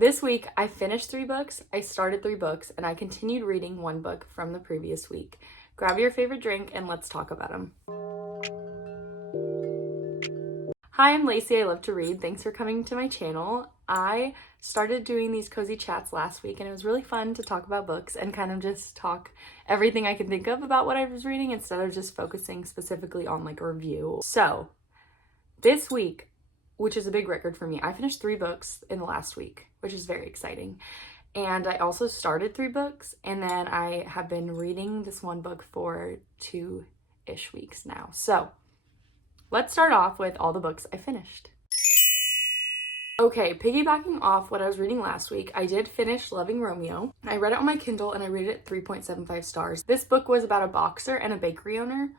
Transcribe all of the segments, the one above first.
This week, I finished 3 books, I started 3 books, and I continued reading 1 book from the previous week. Grab your favorite drink and let's talk about them. Hi, I'm Lacey. I love to read. Thanks for coming to my channel. I started doing these cozy chats last week and it was really fun to talk about books and kind of just talk everything I can think of about what I was reading instead of just focusing specifically on like a review. So this week, which is a big record for me, I finished 3 books in the last week, which is very exciting. And I also started 3 books, and then I have been reading this 1 book for 2-ish weeks now. So let's start off with all the books I finished. Okay, piggybacking off what I was reading last week, I did finish Loving Romeo. I read it on my Kindle and I rated it 3.75 stars. This book was about a boxer and a bakery owner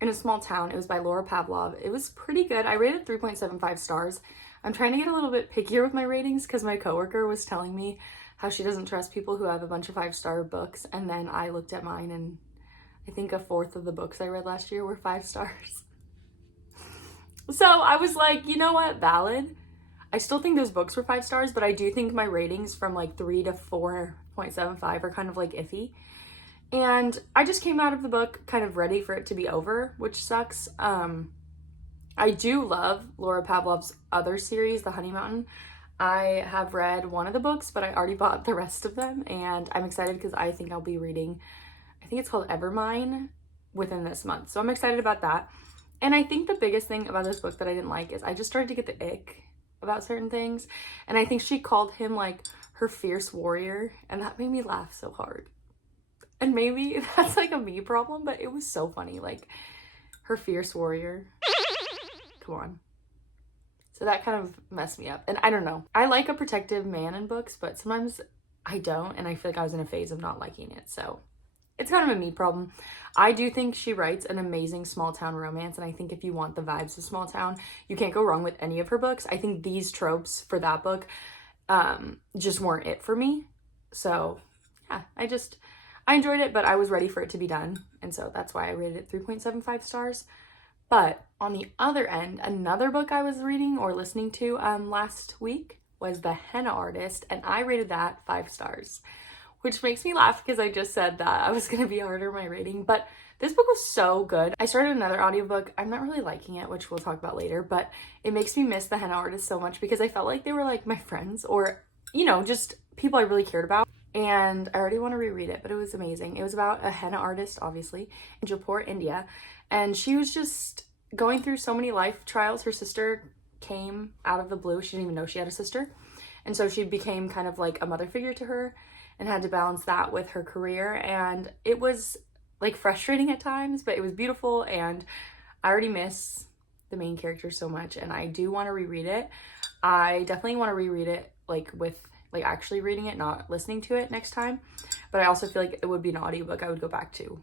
in a small town. It was by Laura Pavlov. It was pretty good. I rated 3.75 stars. I'm trying to get a little bit pickier with my ratings because my coworker was telling me how she doesn't trust people who have a bunch of 5-star books, and then I looked at mine and I think 1/4 of the books I read last year were 5 stars. So I was like, you know what, valid. I still think those books were 5 stars, but I do think my ratings from like 3 to 4.75 are kind of like iffy. And I just came out of the book kind of ready for it to be over, which sucks. I do love Laura Pavlov's other series, The Honey Mountain. I have read one of the books, but I already bought the rest of them, and I'm excited because I think I'll be reading, I think it's called Evermine, within this month. So I'm excited about that. And I think the biggest thing about this book that I didn't like is I just started to get the ick about certain things. And I think she called him like her fierce warrior, and that made me laugh so hard. And maybe that's like a me problem, but it was so funny. Like, her fierce warrior. Come on. So that kind of messed me up. And I don't know. I like a protective man in books, but sometimes I don't. And I feel like I was in a phase of not liking it. So it's kind of a me problem. I do think she writes an amazing small town romance. And I think if you want the vibes of small town, you can't go wrong with any of her books. I think these tropes for that book just weren't it for me. So yeah, I enjoyed it, but I was ready for it to be done. And so that's why I rated it 3.75 stars. But on the other end, another book I was reading or listening to last week was The Henna Artist, and I rated that 5 stars, which makes me laugh because I just said that I was going to be harder my rating. But this book was so good. I started another audiobook. I'm not really liking it, which we'll talk about later, but it makes me miss The Henna Artist so much because I felt like they were like my friends or, you know, just people I really cared about. And I already want to reread it, but it was amazing. It was about a henna artist, obviously, in Jaipur, India. And she was just going through so many life trials. Her sister came out of the blue. She didn't even know she had a sister. And so she became kind of like a mother figure to her and had to balance that with her career. And it was like frustrating at times, but it was beautiful. And I already miss the main character so much. And I do want to reread it. I definitely want to reread it like actually reading it, not listening to it next time. But I also feel like it would be an audiobook I would go back to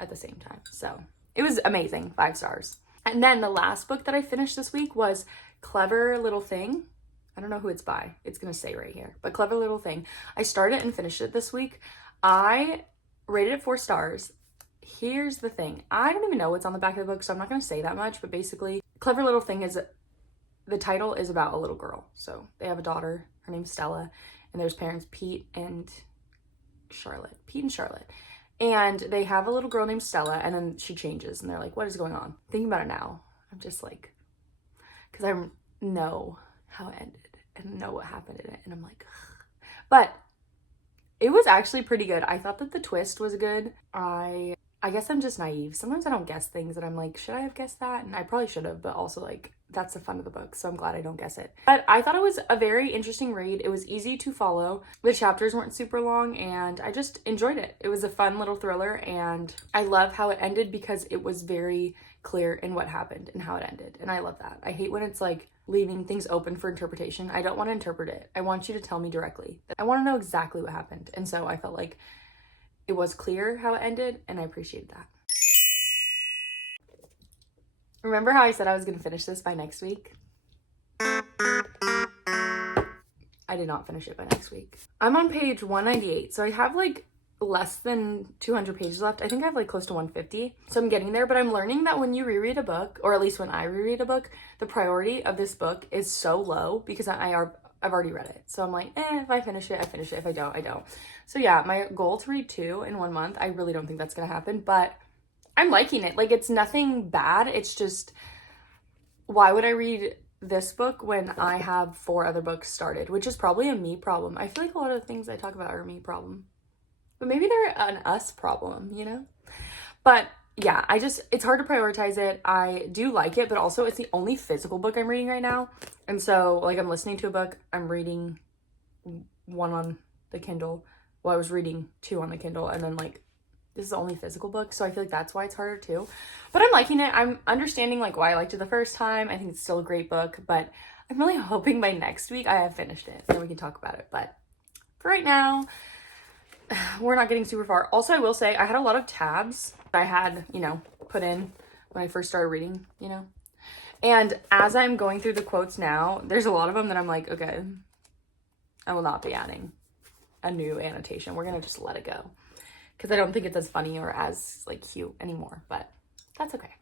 at the same time. So it was amazing, 5 stars. And then the last book that I finished this week was Clever Little Thing. I don't know who it's by. It's going to say right here. But Clever Little Thing. I started and finished it this week. I rated it 4 stars. Here's the thing. I don't even know what's on the back of the book, so I'm not going to say that much. But basically, Clever Little Thing is, the title is about a little girl. So they have a daughter. Her name's Stella, and there's parents Pete and Charlotte. And they have a little girl named Stella, and then she changes, and they're like, what is going on? Thinking about it now, I'm just like, because I know how it ended and know what happened in it, and I'm like, ugh. But it was actually pretty good. I thought that the twist was good. I guess I'm just naive. Sometimes I don't guess things and I'm like, should I have guessed that? And I probably should have, but also like, that's the fun of the book. So I'm glad I don't guess it. But I thought it was a very interesting read. It was easy to follow. The chapters weren't super long and I just enjoyed it. It was a fun little thriller and I love how it ended because it was very clear in what happened and how it ended. And I love that. I hate when it's like leaving things open for interpretation. I don't want to interpret it. I want you to tell me directly. I want to know exactly what happened. And so I felt like it was clear how it ended, and I appreciated that. Remember how I said I was going to finish this by next week? I did not finish it by next week. I'm on page 198, so I have like less than 200 pages left. I think I have like close to 150, so I'm getting there. But I'm learning that when you reread a book, or at least when I reread a book, the priority of this book is so low because I I've already read it. So I'm like, if I finish it, I finish it. If I don't, I don't. So yeah, my goal to read 2 in 1 month, I really don't think that's gonna happen, but I'm liking it. Like, it's nothing bad. It's just, why would I read this book when I have 4 other books started, which is probably a me problem. I feel like a lot of the things I talk about are a me problem, but maybe they're an us problem, you know? But yeah, it's hard to prioritize it. I do like it, but also it's the only physical book I'm reading right now. And so, like, I'm listening to a book, I'm reading 1 on the Kindle. Well, I was reading 2 on the Kindle, and then, like, this is the only physical book, so I feel like that's why it's harder too. But I'm liking it. I'm understanding, like, why I liked it the first time. I think it's still a great book, but I'm really hoping by next week I have finished it, and then we can talk about it. But for right now, we're not getting super far. Also, I will say I had a lot of tabs I had, you know, put in when I first started reading, you know. And as I'm going through the quotes now, there's a lot of them that I'm like, okay, I will not be adding a new annotation. We're going to just let it go, because I don't think it's as funny or as, like, cute anymore, but that's okay.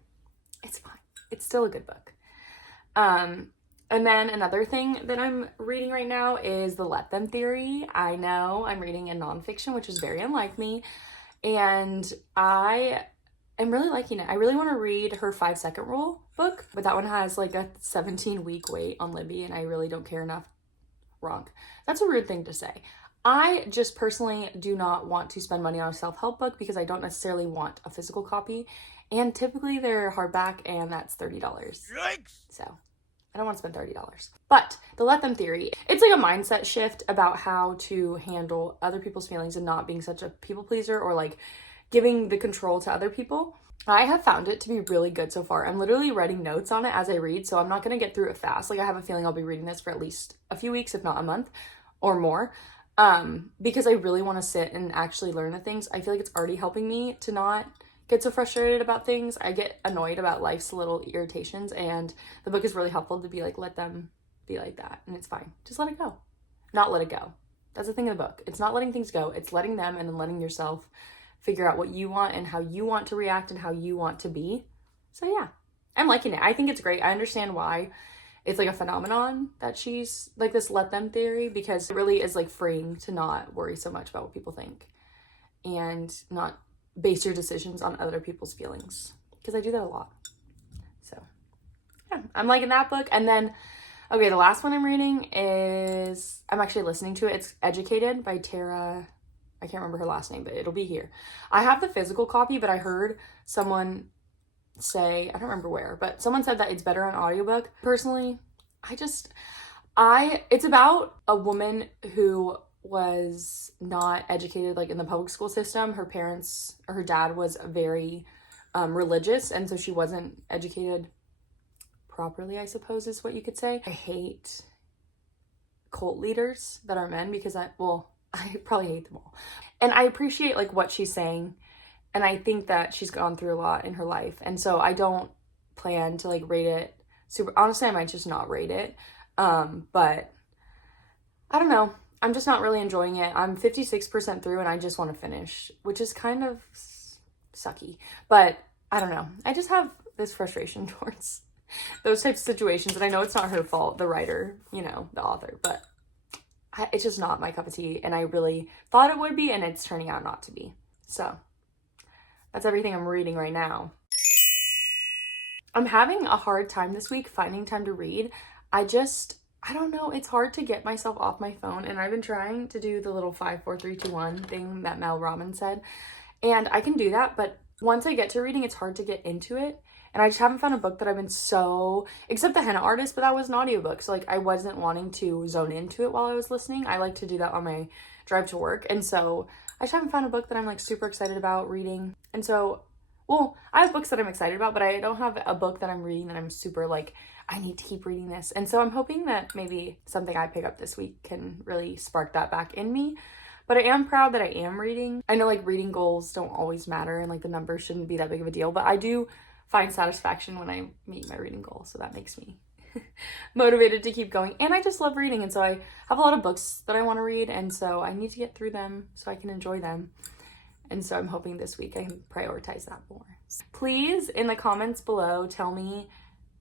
It's fine. It's still a good book. And then another thing that I'm reading right now is The Let Them Theory. I know I'm reading a nonfiction, which is very unlike me, and I am really liking it. I really want to read her 5-second rule book, but that one has like a 17-week wait on Libby, and I really don't care enough. Wrong. That's a rude thing to say. I just personally do not want to spend money on a self-help book because I don't necessarily want a physical copy, and typically they're hardback, and that's $30. Yikes! So I don't want to spend $30. But The Let Them Theory, it's like a mindset shift about how to handle other people's feelings and not being such a people pleaser or like giving the control to other people. I have found it to be really good so far. I'm literally writing notes on it as I read, so I'm not going to get through it fast. Like, I have a feeling I'll be reading this for at least a few weeks, if not a month or more, because I really want to sit and actually learn the things. I feel like it's already helping me to not get so frustrated about things. I get annoyed about life's little irritations, and the book is really helpful to be like, let them be like that, and it's fine. Just let it go. Not let it go. That's the thing in the book. It's not letting things go. It's letting them, and then letting yourself figure out what you want and how you want to react and how you want to be. So yeah, I'm liking it. I think it's great. I understand why it's like a phenomenon that she's like this let them theory, because it really is like freeing to not worry so much about what people think and not base your decisions on other people's feelings, because I do that a lot. So yeah, I'm liking that book. And then, okay, the last one I'm reading is, I'm actually listening to it. It's Educated by Tara. I can't remember her last name, but it'll be here. I have the physical copy, but I heard someone say, I don't remember where, but someone said that it's better on audiobook. Personally, it's about a woman who was not educated like in the public school system. Her parents, or her dad, was very religious, and so she wasn't educated properly, I suppose is what you could say. I hate cult leaders that are men, because I probably hate them all. And I appreciate like what she's saying, and I think that she's gone through a lot in her life, and so I don't plan to like rate it super. Honestly, I might just not rate it, but I don't know. I'm just not really enjoying it. I'm 56% through, and I just want to finish, which is kind of sucky. But I don't know. I just have this frustration towards those types of situations, and I know it's not her fault, the writer, you know, the author, but it's just not my cup of tea, and I really thought it would be, and it's turning out not to be. So that's everything I'm reading right now. I'm having a hard time this week finding time to read. I don't know, it's hard to get myself off my phone, and I've been trying to do the little 5, 4, 3, 2, 1 thing that Mel Robbins said, and I can do that, but once I get to reading, it's hard to get into it, and I just haven't found a book that I've been except The Henna Artist, but that was an audiobook, so like I wasn't wanting to zone into it while I was listening. I like to do that on my drive to work, and so I just haven't found a book that I'm like super excited about reading, and so, well, I have books that I'm excited about, but I don't have a book that I'm reading that I'm super like, I need to keep reading this. And so I'm hoping that maybe something I pick up this week can really spark that back in me. But I am proud that I am reading. I know like reading goals don't always matter, and like the numbers shouldn't be that big of a deal, but I do find satisfaction when I meet my reading goal. So that makes me motivated to keep going. And I just love reading. And so I have a lot of books that I want to read. And so I need to get through them so I can enjoy them. And so I'm hoping this week I can prioritize that more. Please, in the comments below, tell me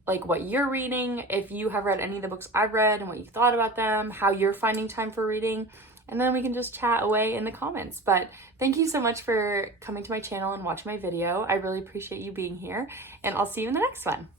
like what you're reading, if you have read any of the books I've read and what you thought about them, how you're finding time for reading, and then we can just chat away in the comments. But thank you so much for coming to my channel and watching my video. I really appreciate you being here, and I'll see you in the next one.